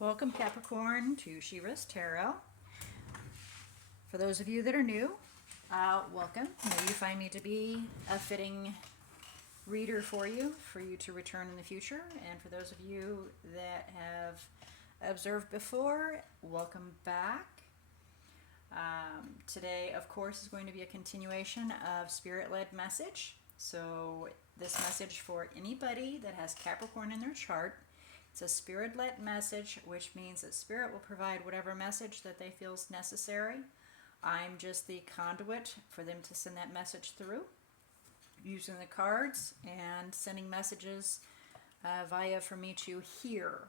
Welcome, Capricorn, to She-ruhz Tarot. For those of you that are new, welcome. May you find me to be a fitting reader for you to return in the future. And for those of you that have observed before, welcome back. Today, of course, is going to be a continuation of Spirit-led message. So this message for anybody that has Capricorn in their chart. It's a Spirit-led message, which means that Spirit will provide whatever message that they feel is necessary. I'm just the conduit for them to send that message through, using the cards and sending messages via for me to hear.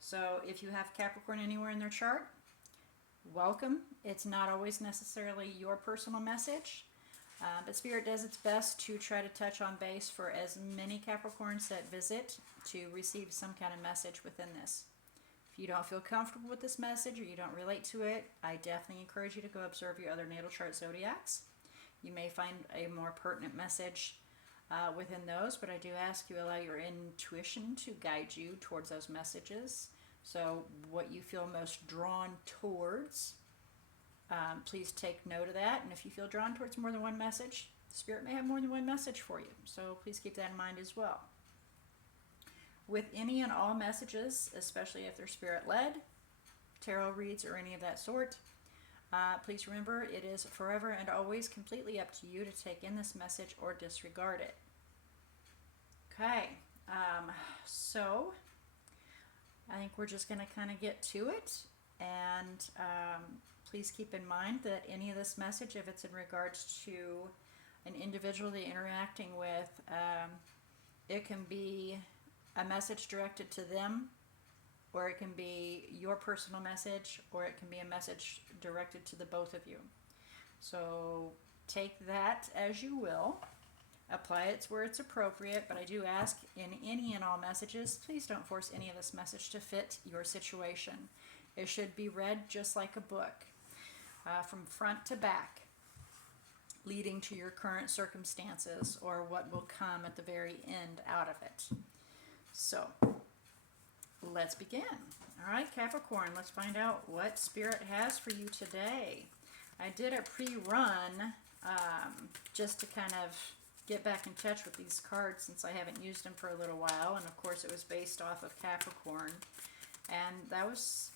So if you have Capricorn anywhere in their chart, welcome. It's not always necessarily your personal message. But Spirit does its best to try to touch on base for as many Capricorns that visit to receive some kind of message within this. If you don't feel comfortable with this message or you don't relate to it, I definitely encourage you to go observe your other natal chart zodiacs. You may find a more pertinent message within those, but I do ask you allow your intuition to guide you towards those messages. So what you feel most drawn towards, please take note of that, and if you feel drawn towards more than one message, Spirit may have more than one message for you, so please keep that in mind as well. With any and all messages, especially if they're Spirit-led, tarot reads, or any of that sort, please remember it is forever and always completely up to you to take in this message or disregard it. Okay, so I think we're just going to kind of get to it, and please keep in mind that any of this message, if it's in regards to an individual that you're interacting with, it can be a message directed to them, or it can be your personal message, or it can be a message directed to the both of you. So take that as you will. Apply it where it's appropriate, but I do ask in any and all messages, please don't force any of this message to fit your situation. It should be read just like a book. From front to back, leading to your current circumstances or what will come at the very end out of it. So, let's begin. All right, Capricorn, let's find out what Spirit has for you today. I did a pre-run just to kind of get back in touch with these cards since I haven't used them for a little while, and of course it was based off of Capricorn, and that was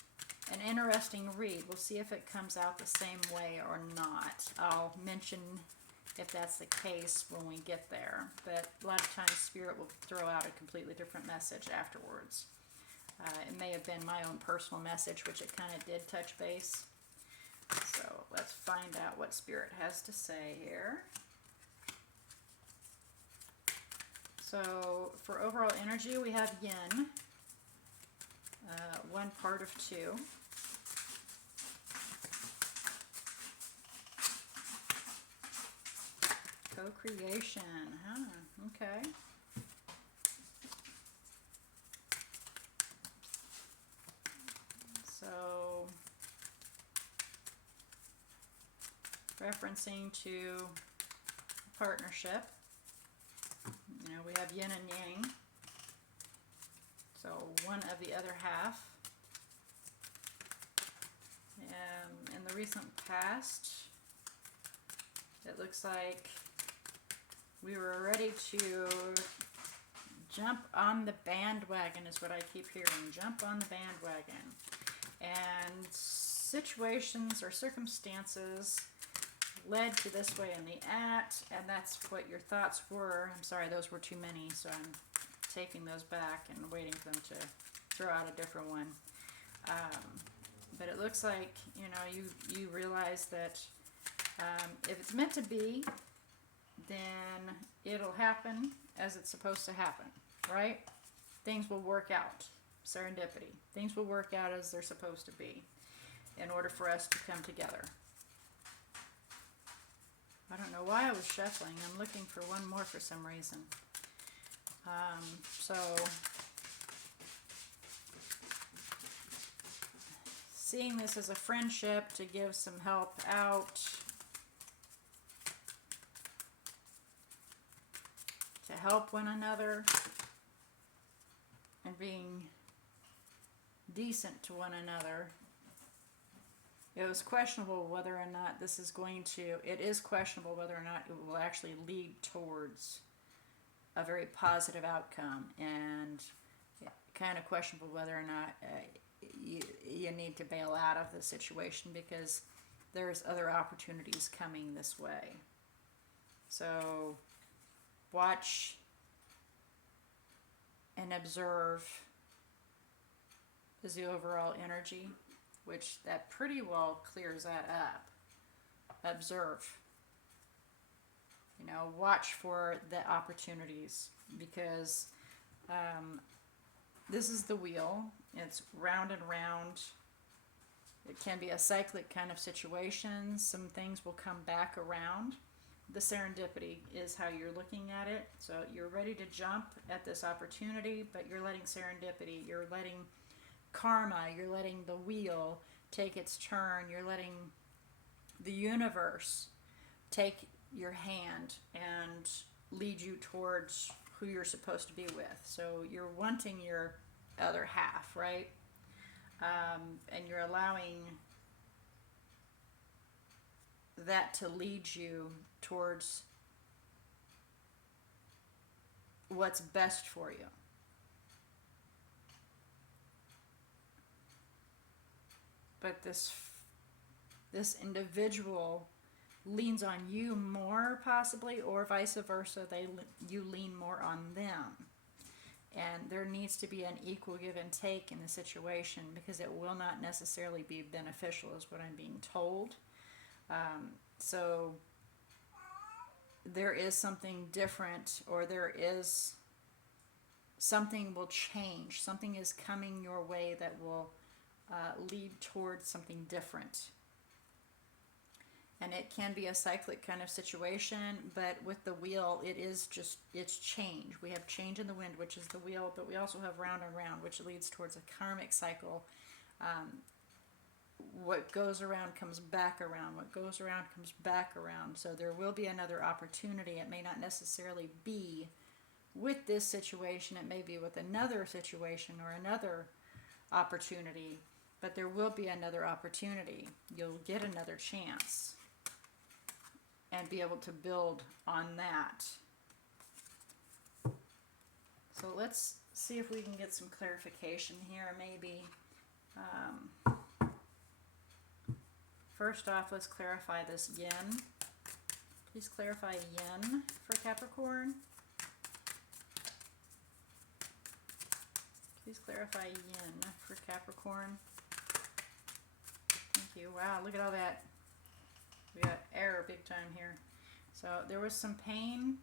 an interesting read. We'll see if it comes out the same way or not. I'll mention if that's the case when we get there. But a lot of times Spirit will throw out a completely different message afterwards. It may have been my own personal message, which it kind of did touch base. So let's find out what Spirit has to say here. So for overall energy, we have yin. One part of two. Co-creation, huh? Okay. So, referencing to partnership, you know, we have yin and yang. So one of the other half. In the recent past, it looks like we were ready to jump on the bandwagon, is what I keep hearing. Jump on the bandwagon. And situations or circumstances led to this way in the and that's what your thoughts were. I'm sorry, those were too many, so I'm taking those back and waiting for them to throw out a different one. But it looks like, you know, you realize that if it's meant to be, then it'll happen as it's supposed to happen, right? Things will work out. Serendipity. Things will work out as they're supposed to be in order for us to come together. I don't know why I was shuffling. I'm looking for one more for some reason. So seeing this as a friendship to give some help out, to help one another and being decent to one another. It was questionable whether or not this is going to, it is questionable whether or not it will actually lead towards a very positive outcome, and kind of questionable whether or not you need to bail out of the situation, because there's other opportunities coming this way. So watch and observe is the overall energy, which that pretty well clears that up. Observe. You know, watch for the opportunities, because this is the wheel. It's round and round. It can be a cyclic kind of situation. Some things will come back around. The serendipity is how you're looking at it. So you're ready to jump at this opportunity, but you're letting serendipity, you're letting karma, you're letting the wheel take its turn, you're letting the universe take your hand and lead you towards who you're supposed to be with. So you're wanting your other half, right? And you're allowing that to lead you towards what's best for you. But this individual leans on you more, possibly, or vice versa. You lean more on them, and there needs to be an equal give and take in the situation, because it will not necessarily be beneficial, is what I'm being told. So there is something different, or there is something will change. Something is coming your way that will lead towards something different. And it can be a cyclic kind of situation, but with the wheel, it's change. We have change in the wind, which is the wheel, but we also have round and round, which leads towards a karmic cycle. What goes around comes back around. What goes around comes back around. So there will be another opportunity. It may not necessarily be with this situation. It may be with another situation or another opportunity, but there will be another opportunity. You'll get another chance and be able to build on that. So let's see if we can get some clarification here, maybe. First off, let's clarify this yin. Please clarify yin for Capricorn. Please clarify yin for Capricorn. Thank you. Wow, look at all that. We got error big time here. So there was some pain.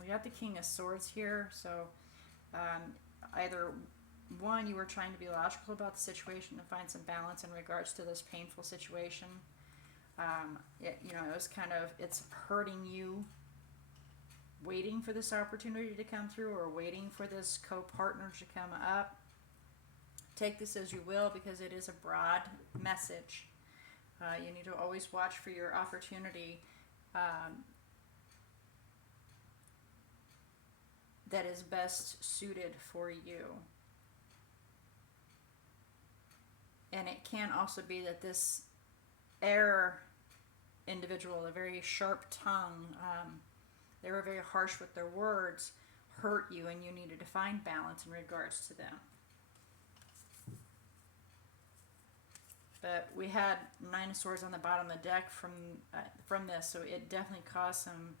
We got the King of Swords here. So either one, you were trying to be logical about the situation and find some balance in regards to this painful situation. It was kind of, it's hurting you, waiting for this opportunity to come through, or waiting for this co-partner to come up. Take this as you will, because it is a broad message. You need to always watch for your opportunity that is best suited for you. And it can also be that this air individual, a very sharp tongue, they were very harsh with their words, hurt you, and you needed to find balance in regards to them. But we had Nine of Swords on the bottom of the deck from this, so it definitely caused some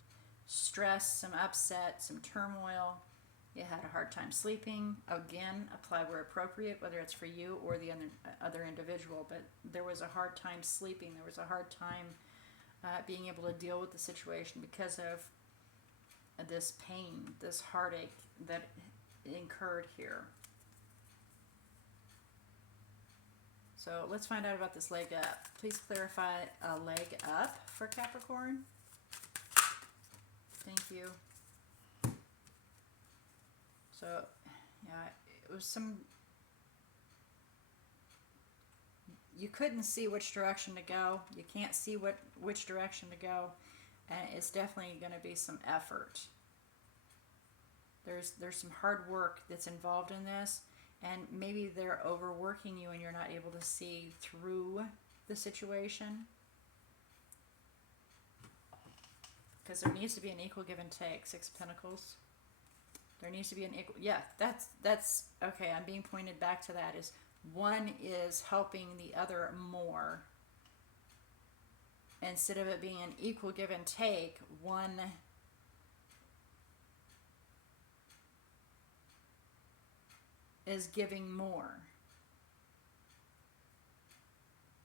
stress, some upset, some turmoil. You had a hard time sleeping. Again, apply where appropriate, whether it's for you or the other individual. But there was a hard time sleeping. There was a hard time being able to deal with the situation because of this pain, this heartache that incurred here. So let's find out about this leg up. Please clarify a leg up for Capricorn. Thank you. So, yeah, it was some you couldn't see which direction to go. You can't see which direction to go, and it's definitely going to be some effort. There's some hard work that's involved in this, and maybe they're overworking you and you're not able to see through the situation. Because there needs to be an equal give and take. 6 of Pentacles. There needs to be an equal... Yeah, that's... Okay, I'm being pointed back to that. Is one is helping the other more. Instead of it being an equal give and take, one... is giving more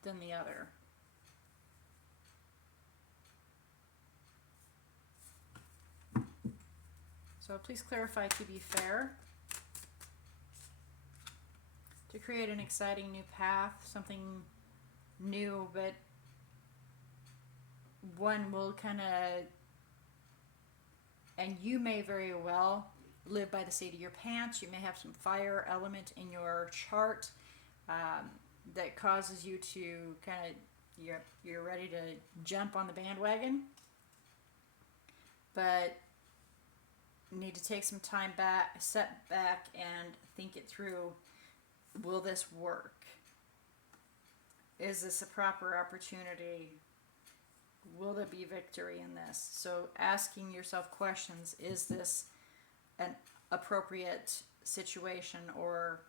than the other. So please clarify to be fair. To create an exciting new path, something new, but one will kind of, and you may very well live by the seat of your pants. You may have some fire element in your chart that causes you to kind of, you're ready to jump on the bandwagon, but need to take some time back, step back and think it through. Will this work? Is this a proper opportunity? Will there be victory in this? So asking yourself questions, is this an appropriate situation, or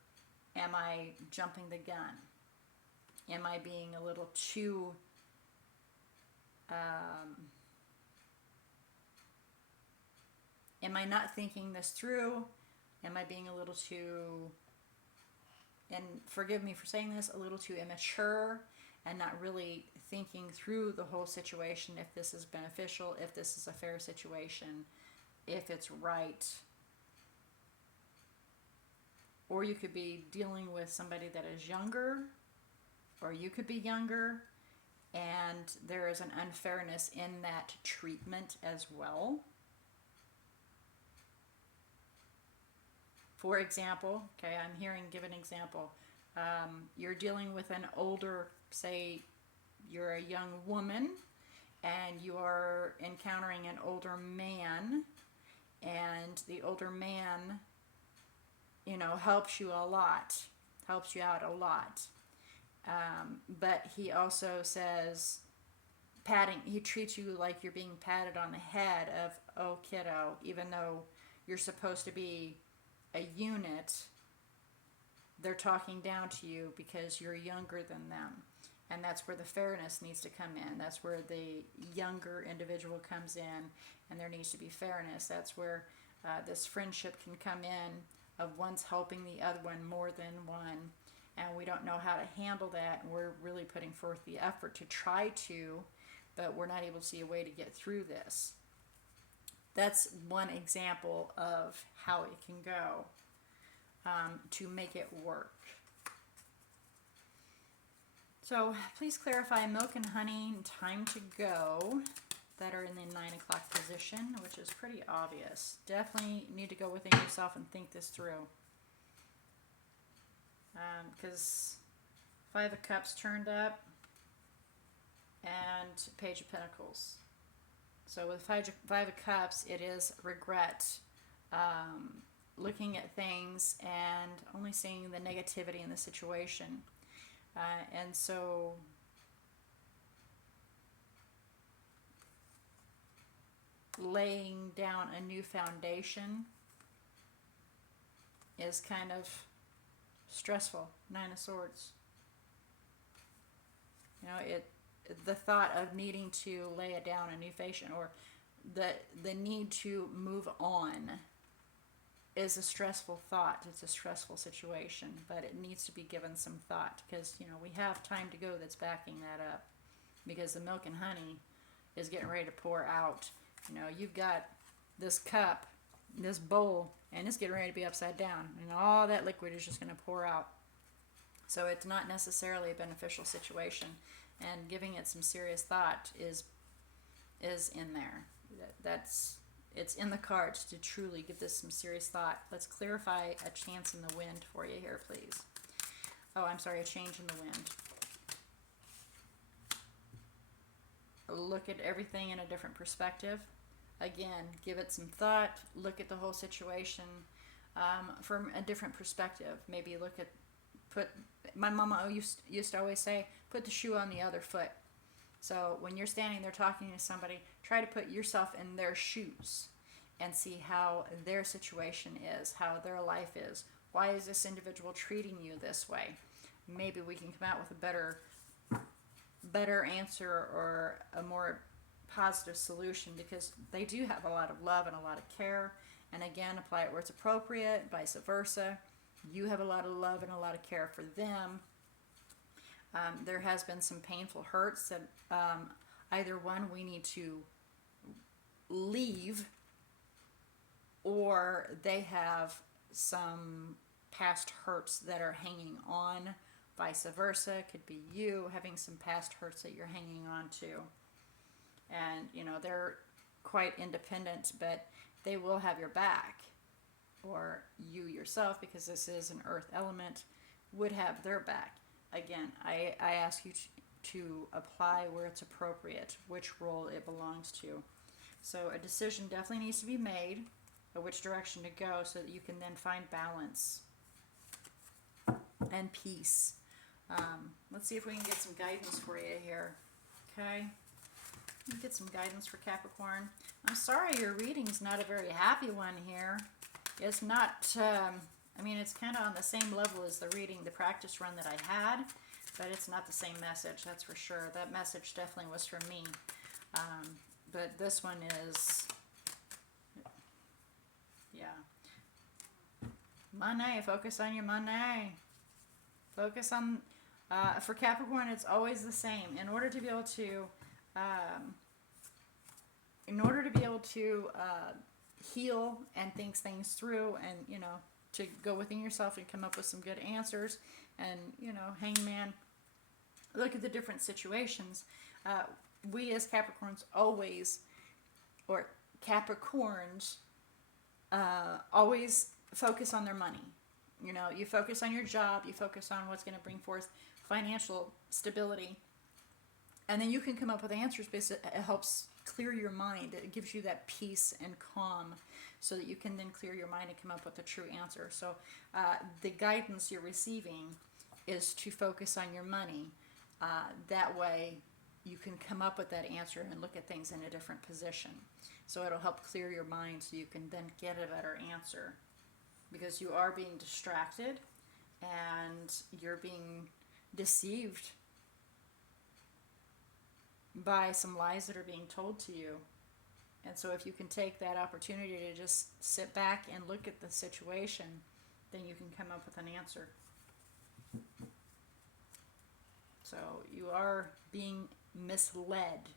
am I jumping the gun? Am I being a little too am I not thinking this through? Am I being a little too, and forgive me for saying this, a little too immature and not really thinking through the whole situation, if this is beneficial, if this is a fair situation, if it's right? Or you could be dealing with somebody that is younger, or you could be younger, and there is an unfairness in that treatment as well. For example, okay, I'm hearing, give an example. You're dealing with an older, say you're a young woman, and you are encountering an older man, and the older man, you know, helps you a lot, helps you out a lot. But he also says, he treats you like you're being patted on the head of, oh kiddo, even though you're supposed to be a unit, they're talking down to you because you're younger than them. And that's where the fairness needs to come in. That's where the younger individual comes in, and there needs to be fairness. That's where this friendship can come in, of one's helping the other one more than one. And we don't know how to handle that, and we're really putting forth the effort to try to, but we're not able to see a way to get through this. That's one example of how it can go to make it work. So please clarify milk and honey and time to go that are in the 9 o'clock position, which is pretty obvious. Definitely need to go within yourself and think this through. Because 5 of Cups turned up and Page of Pentacles. So with 5 of Cups, it is regret, looking at things and only seeing the negativity in the situation. And so laying down a new foundation is kind of stressful. 9 of Swords. You know, the thought of needing to lay it down a new foundation, or the need to move on, is a stressful thought. It's a stressful situation, but it needs to be given some thought, because, you know, we have time to go that's backing that up, because the milk and honey is getting ready to pour out. You know, you've got this cup, this bowl, and it's getting ready to be upside down, and all that liquid is just going to pour out. So it's not necessarily a beneficial situation, and giving it some serious thought is in there. It's in the cards to truly give this some serious thought. Let's clarify a chance in the wind for you here, please. Oh, I'm sorry, a change in the wind. look at everything in a different perspective. Again, give it some thought. Look at the whole situation from a different perspective. Maybe my mama used to always say, put the shoe on the other foot. So when you're standing there talking to somebody, try to put yourself in their shoes and see how their situation is, how their life is. Why is this individual treating you this way? Maybe we can come out with a better answer or a more positive solution, because they do have a lot of love and a lot of care. And again, apply it where it's appropriate, vice versa. You have a lot of love and a lot of care for them. There has been some painful hurts that either one, we need to leave, or they have some past hurts that are hanging on, vice versa. It could be you having some past hurts that you're hanging on to. And, they're quite independent, but they will have your back. Or you yourself, because this is an earth element, would have their back. Again, I ask you to apply where it's appropriate, which role it belongs to. So a decision definitely needs to be made of which direction to go, so that you can then find balance and peace. Let's see if we can get some guidance for you here. Okay? Let's get some guidance for Capricorn. I'm sorry your reading's not a very happy one here. It's not, it's kind of on the same level as the practice run that I had, but it's not the same message, that's for sure. That message definitely was for me. But this one is, money. Focus on your money. Focus on, for Capricorn, it's always the same. In order to be able to, heal and think things through, and to go within yourself and come up with some good answers, and hangman, look at the different situations. We as Capricorns always focus on their money. You focus on your job, you focus on what's going to bring forth financial stability, and then you can come up with answers because it helps clear your mind. It gives you that peace and calm, so that you can then clear your mind and come up with a true answer. So the guidance you're receiving is to focus on your money. That way you can come up with that answer and look at things in a different position. So it'll help clear your mind, so you can then get a better answer, because you are being distracted and you're being deceived by some lies that are being told to you. And so if you can take that opportunity to just sit back and look at the situation, then you can come up with an answer. So you are being misled.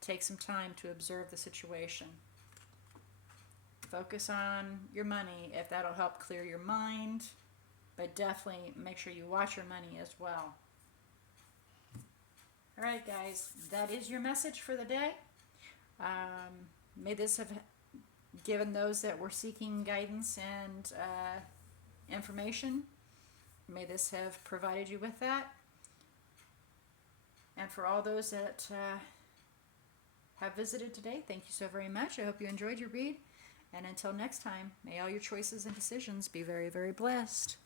Take some time to observe the situation. Focus on your money if that'll help clear your mind, but definitely make sure you watch your money as well. All right, guys, that is your message for the day. May this have given those that were seeking guidance and information. May this have provided you with that. And for all those that have visited today, thank you so very much. I hope you enjoyed your read. And until next time, may all your choices and decisions be very, very blessed.